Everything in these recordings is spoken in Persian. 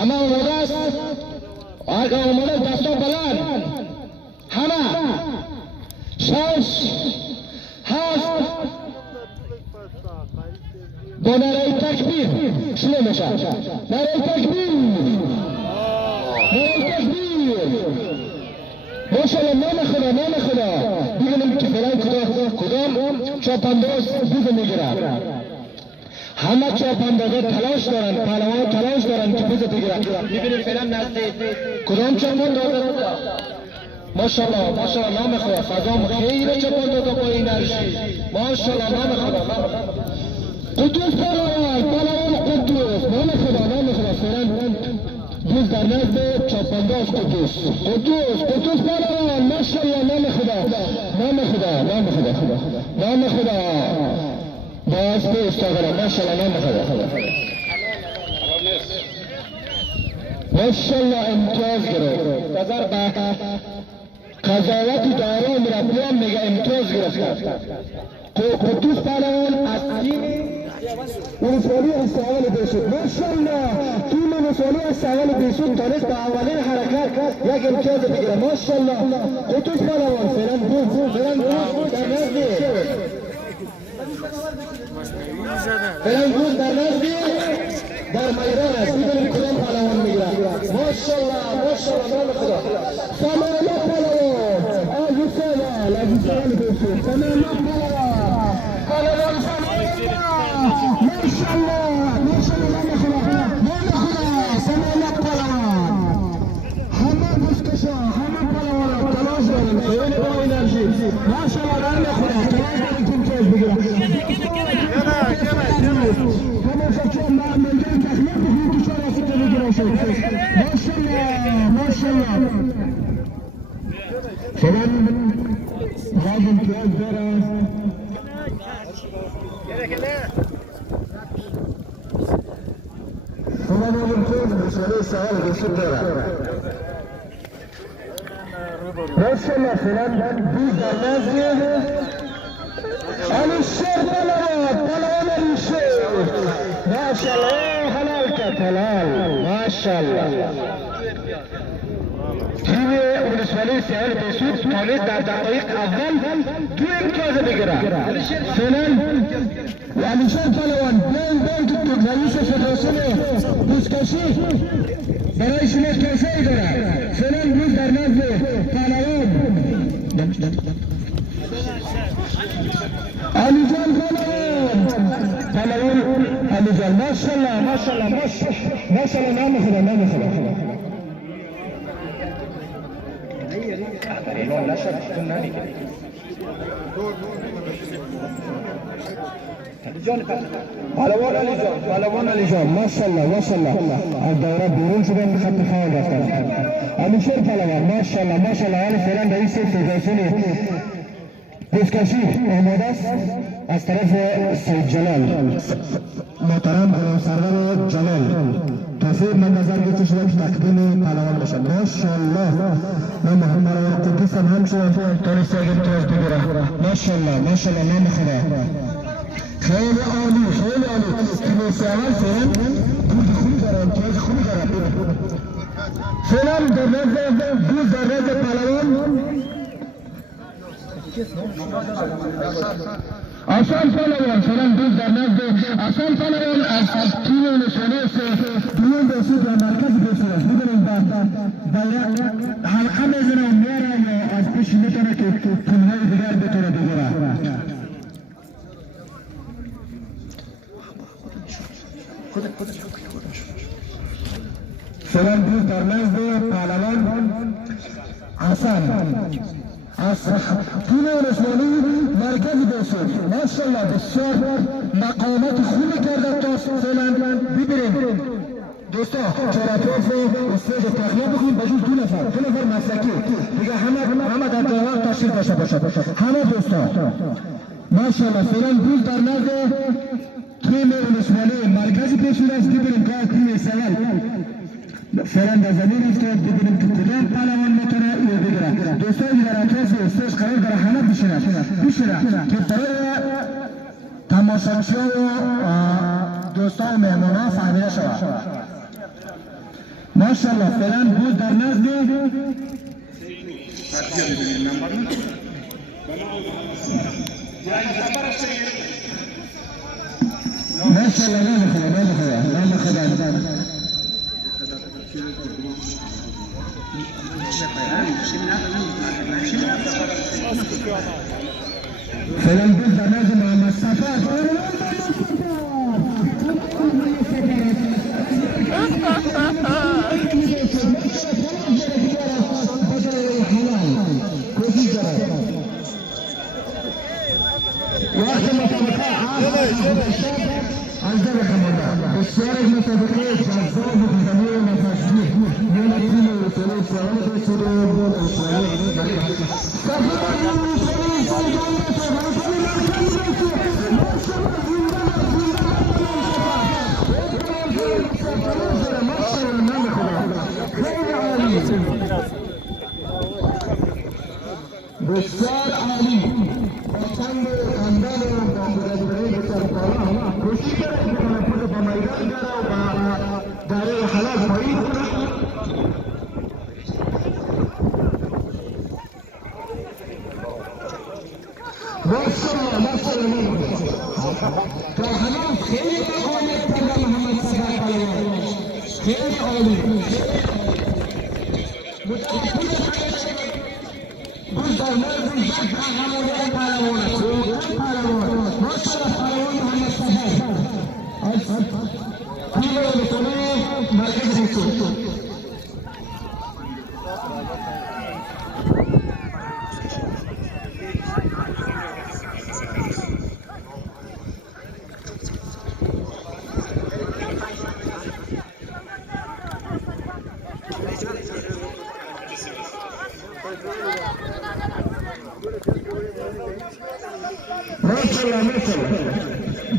همه آماده است؟ آقا آماده است دستا بلند همه 6 7 با نعره تکبیر شروع میشه نعره تکبیر نعره تکبیر ماشاءالله نام خدا ببینیم که فعلا کدام چاپانداز بوز میگیره همه چاپاندازا تلاش دارن پهلوان تلاش دارن که بوز بگیره ببینیم فعلا نزد کدام چاپانداز ماشاءالله نام خدا فضا خیلی چاپاندازا با انرژی ماشاءالله نام خدا قدوس پهلوان قدوس نام خدا فعلا بوز در نزد چاپانداز قدوس پهلوان ماشاءالله نام خدا باز به استاغرم ماشاءالله نام خدا ماشاءالله امتیاز گرفت نظر به قضاوت داره مربیان میگه امتیاز گرفت قدوس پهلوان از تیم ونسوالی استقبال بشد ماشاءالله تیم ونسوالی استقبال بشد تانست به اولین حرکت یک امتیاز بگیره ماشاءالله قدوس پهلوان فعلا بوز در نزدی در میدان است ببینیم کدام پهلوان میگیره ماشاءالله نام خدا سمالا پهلوان از سوال بشد سمالا پهلوان ماشاءالله نام خدا سمالا پهلوان همه بسکشا همه پهلوان تلاش دارن خیلی با انرژی ماشاءالله نام خدا تلاش دارن که امتیاز بگیرن ماشاءالله فلان غاز امتیاز داره فلان امتیاز مسئله سوال بسید داره ماشاءالله فلان بیز در نزدیه علی شیر پهلوان علی شیر ماشاءالله حلال کرد حلال ماشاءالله تیم ولسوالی سیال بسود تانست در دقایق اول 2 امتیاز بگیره فعلا علی شیر پهلوان بیاین که رئیس فدراسیون بوزکشی برای شما توصیه داره فعلا بوز در نزد پهلوان علی جان پهلوان علی جان ماشاءالله نام خدا ایمان نشد تون نمیگیری پهلوان علی جان ماشاءالله از دوره بیرون شدن به خط خواهد رفتن علی شیر پهلوان ماشاءالله حال فعلا رئیس فدراسیون بوزکشی آماده است از طرف سید جلال محترم غلام سرور جلال تصویر من نظر گرفته شده که تقدیم پهلوان بشه ماشاءالله من محمد قدوس هم همچنان تانسته اگر امتیاز بگیره ماشاءالله نام خدا خیلی عالی تیم سیاوش فعلا خوبی داره امتیاز خوبی داره فعلا در نزد پهلوان آسان پهلوان فعلا دوست در نزد آسان پهلوان از تیم ونسوالی دوم بسید و مرکز بسید است میدونیم باید حلقه میزنه و میاره یا از پیش میتونه که تیمهای دیگر بتونه بگیره فعلا دوست در نزد پهلوان حسن از تیم ونسوالی مرکزی بسید ماشاءالله بسیار مقامات خوبی کرده تا فعلا ببینیم دوستا چراپاف و استیج تخلیه بخونیم بجز 2 نفر مسلکی دیگه همه در جواب تشریف داشته باشد همه دوستا ماشاءالله فعلا دوست در نزد تیم ونسوالی مرکزی بسید است ببینیم که تیم سوال فعلا در زمین افتاد ببینیم که کدام پهلوان میتونه او بگیره دوستان در اطراف استیج قرار داره همه بشینه که برای تماشاچی و دوستان و مهمانان فهمیده شود ماشاءالله فعلا بود در نزد ماشاءالله نام خدا فعلا بود در نزد محمد صفر وقت مسابقات عندكم الله بالشارع مسابقات جذاب وجميل ومفاجئ من كل وسائل التواصل بسیار عالی بسند خاندان و برادرای بسیار بالا کوشش کرد که تنفس با میدان داره و داره حلال پایین کنه ماشاءالله تا حالا خیلی مقاومت کرده محمد صفر پهلوان خیلی عالی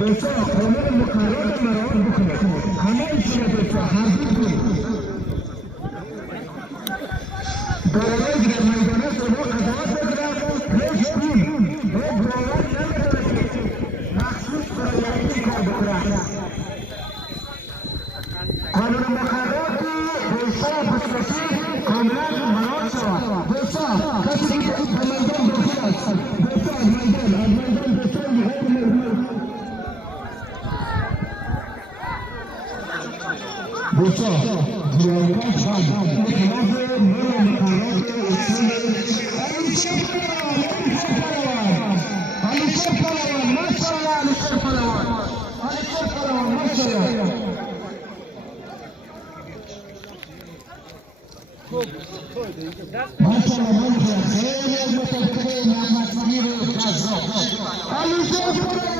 دوستان قانون مقررات مراعات بکنید همه ایشون دوستان حاضر کنید برای در میدانه شما قضاوت بگیرد هیچ تیم هیچ باور نمیتونه مخصوص برای این کار بکنه قانون مقررات دوستان خصوصی کاملا مراعات شود دوستان کسی که به میدان داخل است دوستان میدان دوستان جوانان خواهد خلاف نور مقررات اصول علی پهلوان ماشاءالله علی پهلوان ماشاءالله ماشاءالله خیلی متشکرم محمد صغیر جذاب علی پهلوان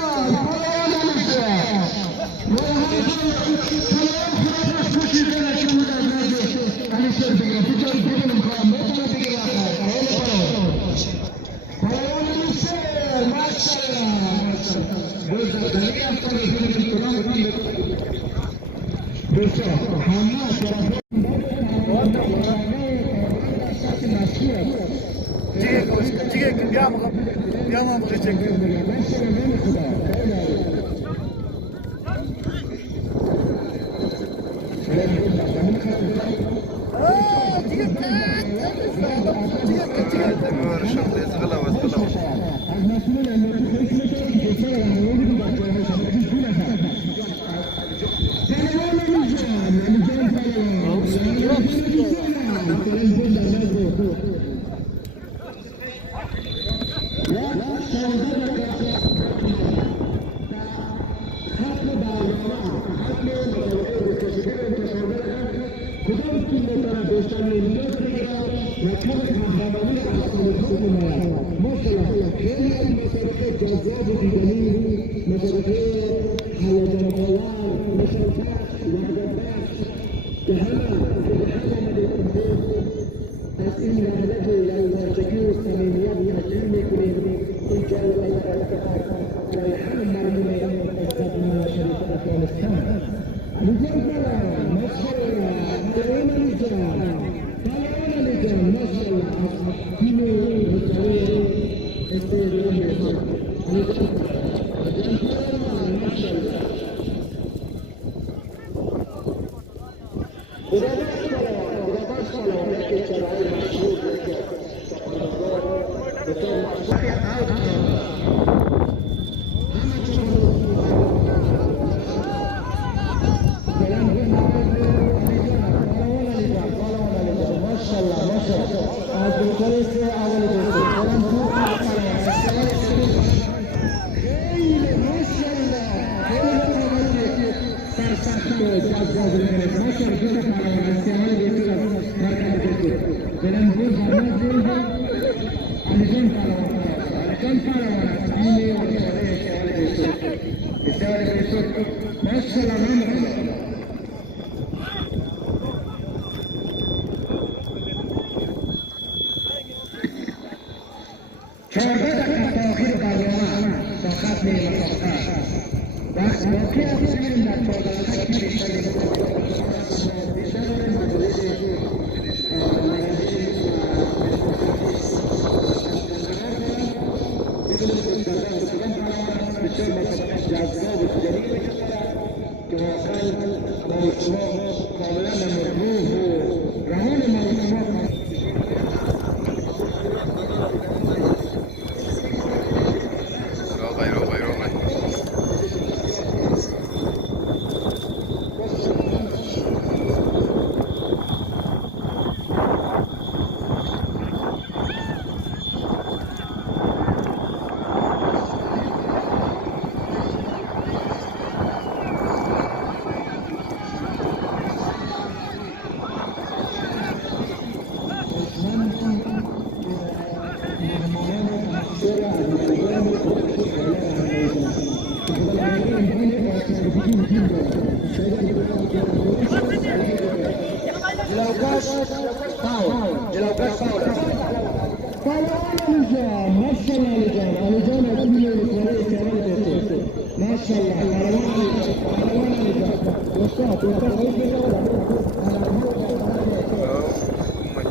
Gracias.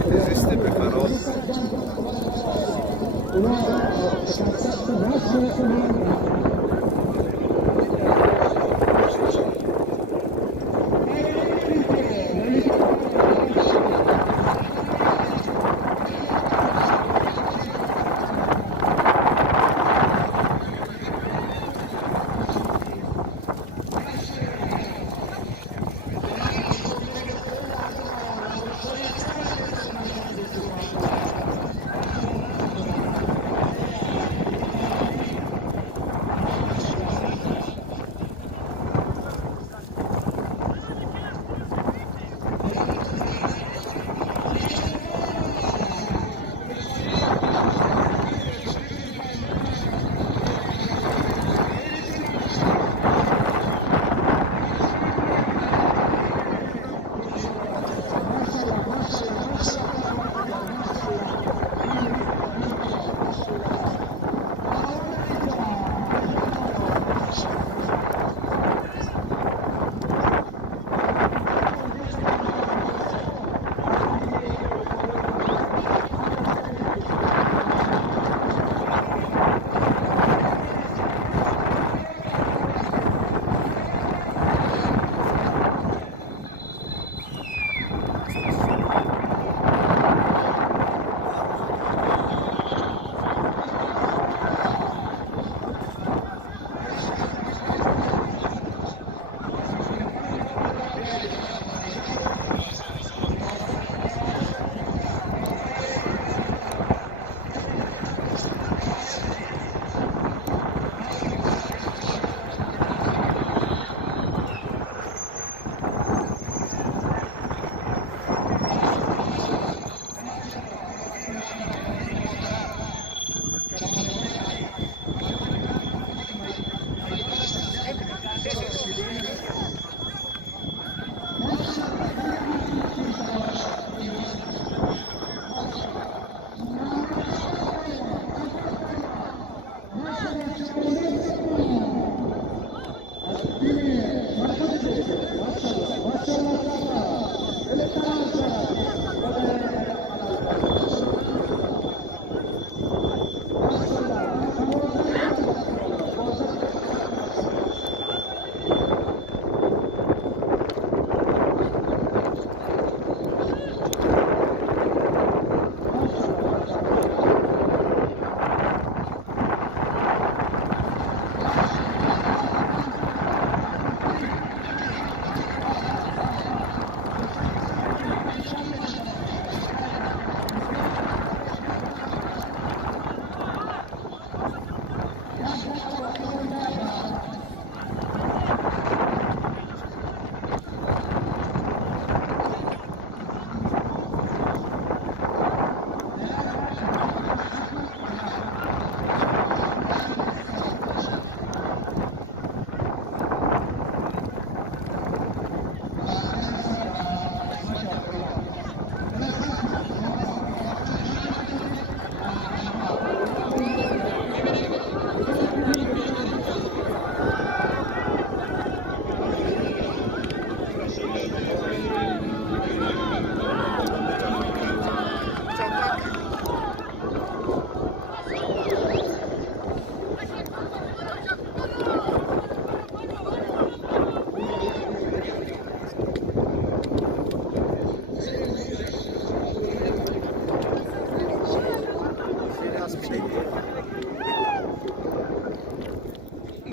Desiste preparados.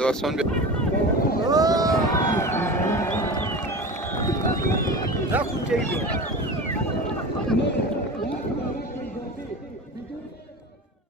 دارسان